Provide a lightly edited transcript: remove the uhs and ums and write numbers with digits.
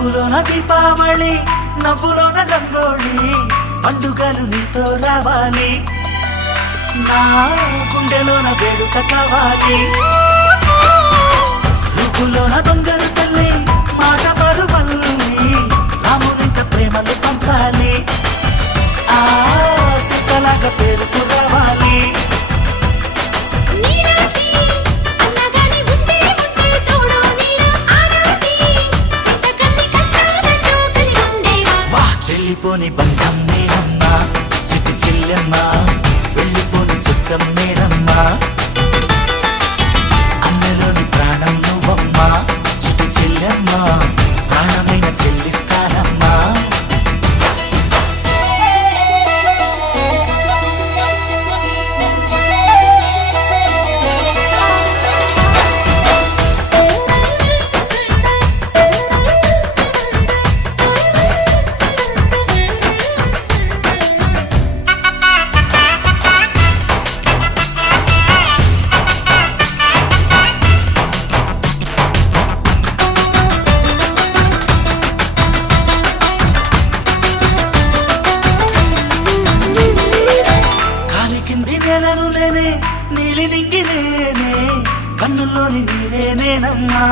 చూపులోన దీపావళి నవ్వులోన రంగోళి పండుగలు నీతో రావాలి నా గుండెలోన వేడుక కావాలి రూపులోన బంగారు తల్లి మాట పరువల్లి రామునింట ప్రేమలు పంచాలి ఆ సీతలాగా పేరుకు రావాలి వెళ్ళిపోని బంధం నేనమ్మా చిట్టి చెల్లెమ్మ వెళ్ళిపోని చుట్టం నేనమ్మా అన్నలోని ప్రాణం నువ్వమ్మా చిట్టి చెల్లెమ్మ ప్రాణమైన చెల్లిస్తానమ్మా నేలను నేనే నీలి నింగి నేనే కన్నుల్లోని నీరే నేనమ్మా